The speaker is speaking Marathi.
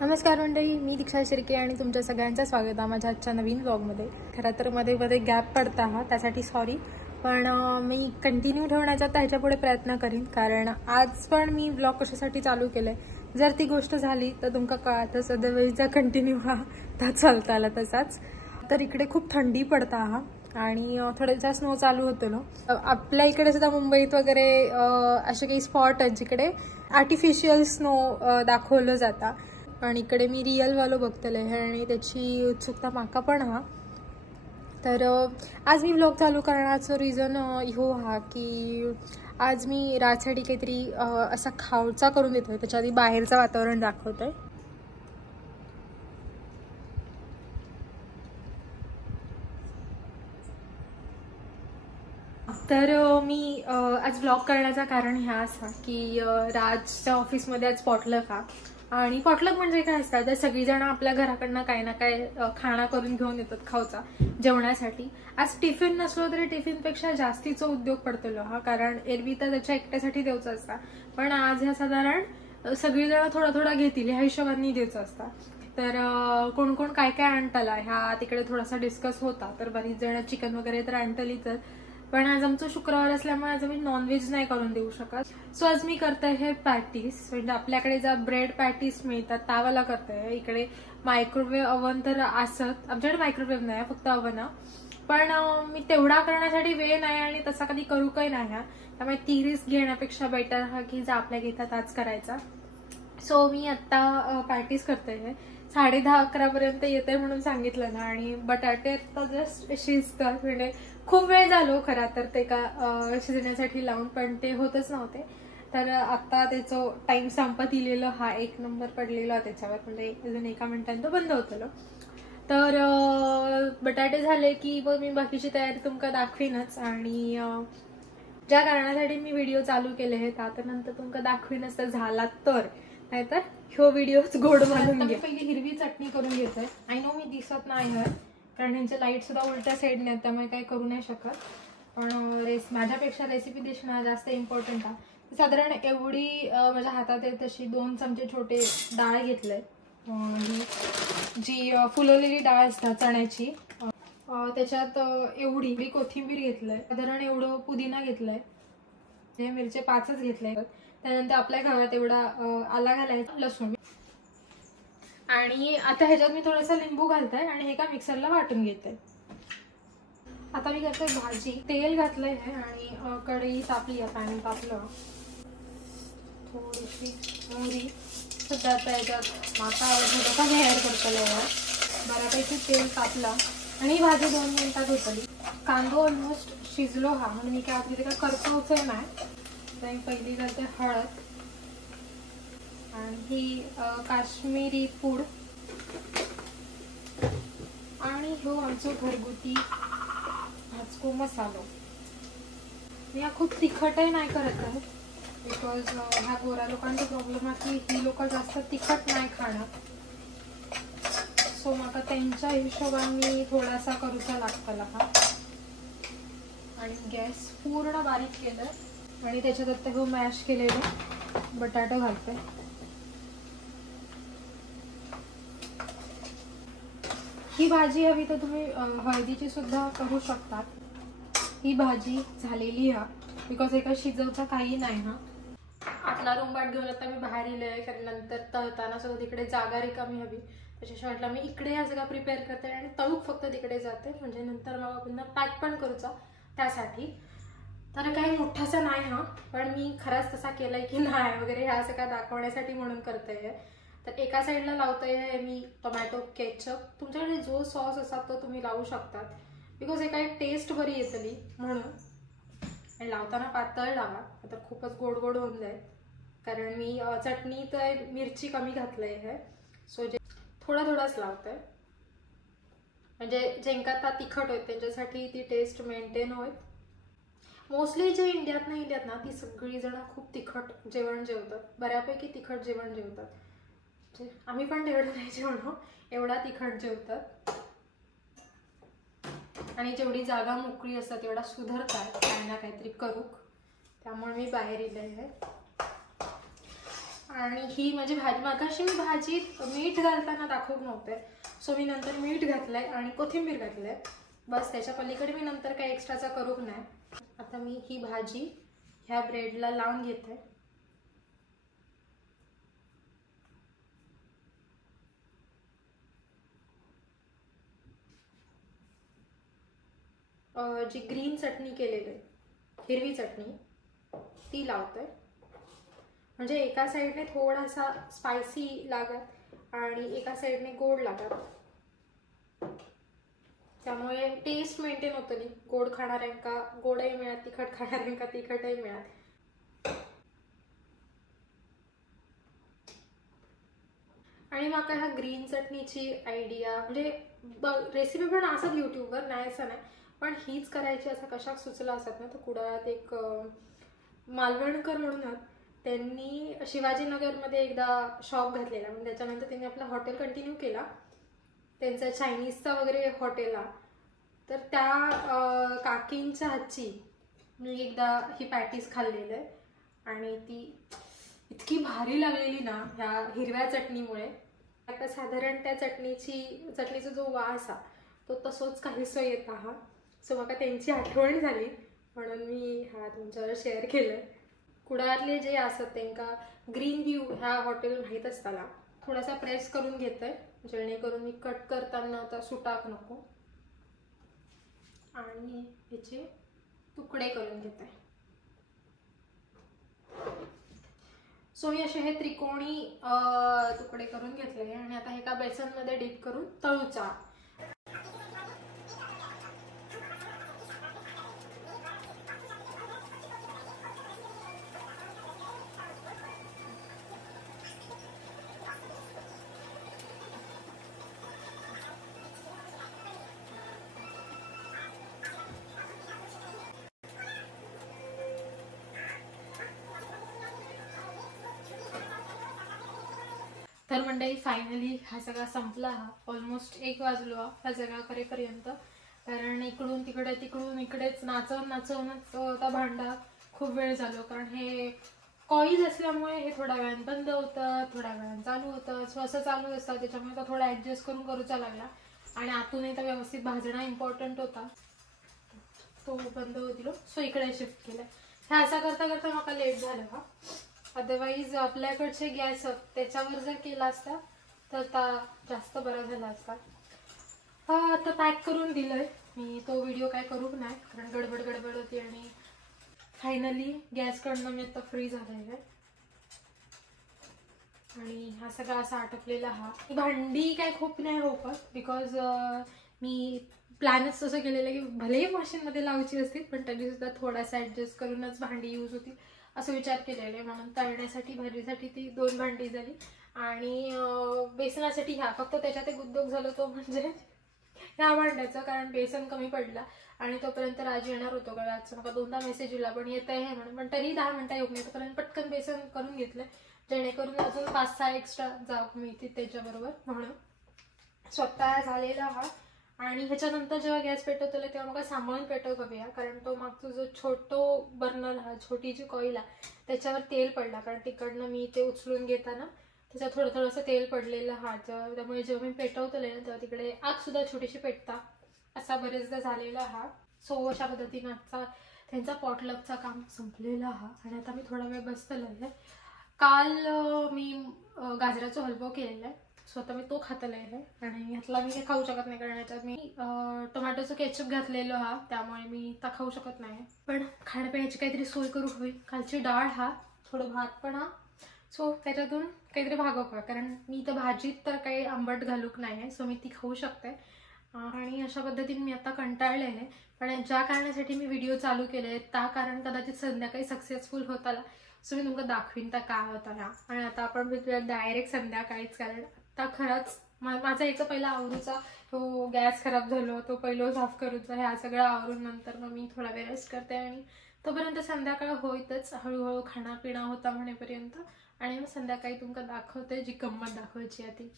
नमस्कार मंडळी, मी दीक्षा शिर्के आणि तुमच्या सगळ्यांचं स्वागत आहे माझ्या आजच्या नवीन व्लॉगमध्ये। खरं तर मध्ये मध्ये गॅप पडता हा, त्यासाठी सॉरी, पण मी कंटिन्यू ठेवण्याचा त्याच्या पुढे प्रयत्न करीन, कारण आज पण मी व्लॉग कशासाठी चालू केलंय जर ती गोष्ट झाली तर तुमका कळतच, अदरवाईज जर कंटिन्यू हा तर चालता आला तसाच। तर इकडे खूप थंडी पडता हा आणि थोडासा स्नो चालू होतो ना। आपल्या इकडे सुद्धा मुंबईत वगैरे असे काही स्पॉट आहेत जिकडे आर्टिफिशियल स्नो दाखवलं जातं आणि इकडे मी रिअल वालो बघतले आहे आणि त्याची उत्सुकता माका पण हा। तर आज मी व्लॉग चालू करण्याचं रिझन हो हा की आज मी राजसाठी काहीतरी असा खाऊचा करून देतोय, त्याच्या आधी बाहेरचं वातावरण दाखवतोय। तर मी आज व्लॉग करण्याचं कारण हे असा की राजच्या ऑफिसमध्ये आज पॉटलक हा आणि पॉटलक म्हणजे काय असतं तर सगळीजण आपल्या घराकडनं काही ना काही खाणा करून घेऊन येतात खाऊचा जेवणासाठी। आज टिफिन नसलो तरी टिफिनपेक्षा जास्तीचा उद्योग पडतलो हा, कारण एरवी तर त्याच्या एकट्यासाठी द्यायचं असता, पण आज ह्या साधारण सगळीजण थोडा थोडा घेतील ह्या हिशोबाने द्यायचं असता। तर कोण कोण काय काय आणतला ह्या तिकडे थोडासा डिस्कस होता, तर बरीच जण चिकन वगैरे तर आणतली, तर पण आज आमचं शुक्रवार असल्यामुळे आज आम्ही नॉनव्हेज नाही करून देऊ शकत। सो आज मी करते हे पॅटीस, म्हणजे आपल्याकडे ज्या ब्रेड पॅटीस मिळतात त्यावाला करते। इकडे मायक्रोवेव्ह ओव्हन तर असत, आमच्याकडे मायक्रोवेव्ह नाही फक्त ओव्हन, पण मी तेवढा करण्यासाठी वेळ नाही आणि तसा कधी करू काही नाही हा, त्यामुळे ती रिस्क घेण्यापेक्षा बेटर हा की जा आपल्या घेतात आज करायचा। सो मी आता पॅटीस करते, 10:30-11 पर्यंत येते म्हणून सांगितलं ना, आणि बटाटे आता जस्ट शिजतात, म्हणजे खूप वेळ झालो खरा तर ते का शिजण्यासाठी लावून, पण ते होतच नव्हते। तर आता त्याचं टाइम संपत दिलेलं हा 1 नंबर पडलेला त्याच्यावर, म्हणजे अजून 1 मिनिटांनी तो बंद होतलो। तर बटाटे झाले की मग मी बाकीची तयारी तुमका दाखवीनच, आणि ज्या कारणासाठी मी व्हिडिओ चालू केले आहेत आता नंतर तुमका दाखवीनच तर झाला तर, नाहीतर ह्यो व्हिडिओच गोड बनवून घे। पहिली हिरवी चटणी करून घेतोय। आय नो मी दिसत नाही आहे कारण ह्यांचे लाईट सुद्धा उलट्या साईडने आहेत, त्यामुळे काही करू नाही शकत, पण माझ्यापेक्षा रेसिपी दिसणं जास्त इम्पॉर्टंट आहे। साधारण एवढी माझ्या हातात आहे तशी 2 चमचे छोटे डाळ घेतलंय, जी फुलवलेली डाळ असतात चण्याची, त्याच्यात एवढी कोथिंबीर घेतलंय, साधारण एवढं पुदिना घेतलंय, हे मिरचे 5च घेतले, त्यानंतर आपल्या घरात एवढा आला घालायचा, लसूण, आणि आता ह्याच्यात मी थोडासा लिंबू घालते आणि हे का मिक्सरला वाटून घेते। आता मी करते भाजी, तेल घातलंय आणि कढई तापली आहे, पॅन तापलं, थोडीशी मोहरी सुद्धा आता याच्यात माता थोडासा बाहेर करतलं आहे, बऱ्यापैकी तेल तापलं आणि भाजी 2 मिनिटात होतली। कांदो ऑलमोस्ट शिजलो हा, म्हणून मी काय आपली काय करपवचं नाही, तर मी पहिली घालते हळद आणि ही काश्मीरी पूड, आणि हो आमचं घरगुती भाजको मसालो। मी हा खूप तिखटही नाही करत आहे, बिकॉज ह्या गोरा लोकांचा प्रॉब्लेम आहे की ही लोक जास्त तिखट नाही खाणार, सो मला त्यांच्या हिशोबाने मी थोडासा करूचा लागतला हा। आणि गॅस पूर्ण बारीक केलं आणि त्याच्यात आता हो मॅश केलेले बटाटे घालते। ही भाजी हवी तर तुम्ही हळदीची सुद्धा करू शकतात। ही भाजी झालेली हा, बिकॉज एका शिजवचा काही नाही हा। आपला रुंबाट घेऊन आता मी बाहेर इलोय, कारण नंतर तळताना सगळं तिकडे जागा रिकामी हवी, त्याच्याशिवाय वाटलं मी इकडे हा सगळं प्रिपेअर करते आणि तळूक फक्त तिकडे जाते, म्हणजे नंतर मग पुन्हा पॅक पण करूचा त्यासाठी। तर काही मोठासा नाही हा, पण मी खरंच तसा केलाय की नाही वगैरे ह्या सगळं दाखवण्यासाठी म्हणून करते। तर एका साईडला लावतोय मी टोमॅटो केचप, तुमच्याकडे जो सॉस असा तो तुम्ही लावू शकतात, बिकॉज एका एक टेस्ट बरी येतली म्हणून, आणि लावताना पातळ लावा, आता खूपच गोड गोड होऊन जाईल, कारण मी चटणी तर मिरची कमी घातलंय आहे, सो जे थोडाच लावतोय, म्हणजे जेंका आता तिखट होईल त्यांच्यासाठी ती टेस्ट मेंटेन होईल। मोस्टली जे इंडियात ना ती सगळी जण खूप तिखट जेवण जेवतात, बऱ्यापैकी तिखट जेवण जेवतात, आम्ही पण तेवढं नाही जेवण एवढा तिखट जेवतात, आणि जेवढी जागा मोकळी असतात तेवढा सुधारतात काही ना काहीतरी करूक, त्यामुळे मी बाहेर इले आहे। आणि ही माझी भाजी, मगाशी मी भाजीत मीठ घालताना दाखवत नव्हते, सो मी नंतर मीठ घातलंय आणि कोथिंबीर घातलंय, बस. त्याच्या पलीकडे मी नंतर काही एक्स्ट्राचा करू नाही. आता मी ही भाजी ह्या ब्रेडला लावून घेते. जी ग्रीन चटणी केलेली आहे, हिरवी चटणी, ती लावते. म्हणजे एका साईडने थोडासा स्पायसी लागत आणि एका साईडने गोड लागत, त्यामुळे टेस्ट मेंटेन होतली. गोड खाणाऱ्यांका गोडही मिळत, तिखट खाणाऱ्यांका तिखटही मिळत. आणि म्हाका ह्या ग्रीन चटणीची आयडिया म्हणजे रेसिपी पण असत युट्यूबवर, नाही असं नाही, पण हीच करायची असं कशाक सुचलं असत ना. तर कुडाळात एक मालवणकर म्हणून त्यांनी शिवाजीनगरमध्ये एकदा शॉप घातलेला, म्हणजे त्याच्यानंतर त्यांनी आपला हॉटेल कंटिन्यू केला, त्यांचा चायनीजचा वगैरे हॉटेल. तर त्या काकींच्या हातची मी एकदा ही पॅटीस खाल्लेली आहे आणि ती इतकी भारी लागलेली ना ह्या हिरव्या चटणीमुळे. आता साधारण त्या चटणीचा जो वास आहे तो तसोच काहीसं येत हा. सो मला त्यांची आठवण झाली म्हणून मी हा तुमच्यावर शेअर केलं. कुडाळातले जे असतात त्यांना ग्रीन व्ह्यू ह्या हॉटेल माहीत असताना थोडासा प्रेस करून घेतोय, जेणेकरून मी कट करताना आता सुटाक नको, आणि ह्याचे तुकडे करून घेते. सो मी असे हे त्रिकोणी तुकडे करून घेतले आणि आता हे का बेसनमध्ये डीप करून तळूचा. तर मंडळी फायनली हा सगळा संपला. हा ऑलमोस्ट 1 वाजलो हा सगळा करेपर्यंत, कारण इकडून तिकडे तिकडून इकडेच नाचवूनच आता भांडा खूप वेळ झालो. कारण हे कॉईल असल्यामुळे हे थोड्या वेळानं बंद होतं, थोड्या वेळानं चालू होतं, सो असं चालू असतं. त्याच्यामुळे आता थोडा ॲडजस्ट करून करूचा लागला आणि आतूनही तर व्यवस्थित भाजणं इम्पॉर्टंट होता, तो बंद होतो. सो इकडे शिफ्ट केलं. हे असं करता करता मला लेट झालं हा. अदरवाईज आपल्याकडचे गॅस त्याच्यावर जर केला असता तर जास्त बरा झाला असता. आता पॅक करून दिलंय मी. तो व्हिडिओ काय करू नाही कारण गडबड होती. आणि फायनली गॅसकडनं मी आता फ्री झालेलं आहे आणि हा सगळा असा आटपलेला. हा भांडी काय खूप नाही होत बिकॉज मी प्लॅनच तसं केलेलं की भलेही मशीनमध्ये लावायची असतील पण तरी सुद्धा थोडासा ॲडजस्ट करूनच भांडी यूज होती असं विचार केलेला आहे. म्हणून तळण्यासाठी भाजीसाठी ती 2 भांडी झाली आणि बेसनासाठी ह्या. फक्त त्याच्यात एक उद्योग झाला तो म्हणजे ह्या भांड्याचा, कारण बेसन कमी पडला आणि तोपर्यंत राज येणार होतो. कारण आजचा मला 2दा मेसेज दिला पण येत आहे म्हणून, पण तरी 10 मिनिटं येऊ नये तोपर्यंत पटकन बेसन करून घेतलं जेणेकरून अजून 5-6 एक्स्ट्रा जाऊ मिळतील त्याच्याबरोबर. म्हणून स्वतः झालेला हा. आणि ह्याच्यानंतर जेव्हा गॅस पेटवतो तेव्हा मग सांभाळून पेटव करूया, कारण तो मागचा जो छोटो बर्नर हा, छोटी जी कॉईल आहे त्याच्यावर तेल पडला, कारण तिकडनं मी ते उचलून घेताना त्याच्यात थोडंसं तेल पडलेलं हा. त्यामुळे जेव्हा मी पेटवतले ना तेव्हा तिकडे आग सुद्धा छोटीशी पेटता असा बरेचदा झालेला हा. सो अशा पद्धतीनं आजचा त्यांचा पॉटलकचा काम संपलेला हा. आणि आता मी थोडा वेळ बसतलं आहे. काल मी गाजराचा हलवा केलेला आहे, स्वतः मी तो खातला आहे आणि ह्यातला मी काही खाऊ शकत नाही कारण याच्यात मी टोमॅटोचं केचप घातलेलं हा, त्यामुळे मी ता खाऊ शकत नाही. पण खाण्यापिण्याची काहीतरी सोय करू हवी. कालची डाळ हा, थोडं भात पण हा, सो त्याच्यातून काहीतरी भागव, कारण मी तर भाजीत तर काही आंबट घालूक नाही आहे, सो मी ती खाऊ शकते. आणि अशा पद्धतीने मी आता कंटाळले आहे. पण ज्या कारणासाठी मी व्हिडिओ चालू केले त्या कारण कदाचित संध्याकाळी सक्सेसफुल होता, सो मी तुमका दाखवीन त्या काय होता ह्या. आणि आता आपण भेटूया डायरेक्ट संध्याकाळीच, कारण आता खरंच माझा याचा पहिला आवरूचा तो गॅस खराब झालो तो पहिलं साफ करूचा, ह्या सगळं आवरून नंतर मग मी थोडा वेळ रेस्ट करते आणि तोपर्यंत संध्याकाळ होईतच, हळूहळू खाणापिणा होता म्हणेपर्यंत. आणि मग संध्याकाळी तुमका दाखवते जी गंमत दाखवायची आहे ती.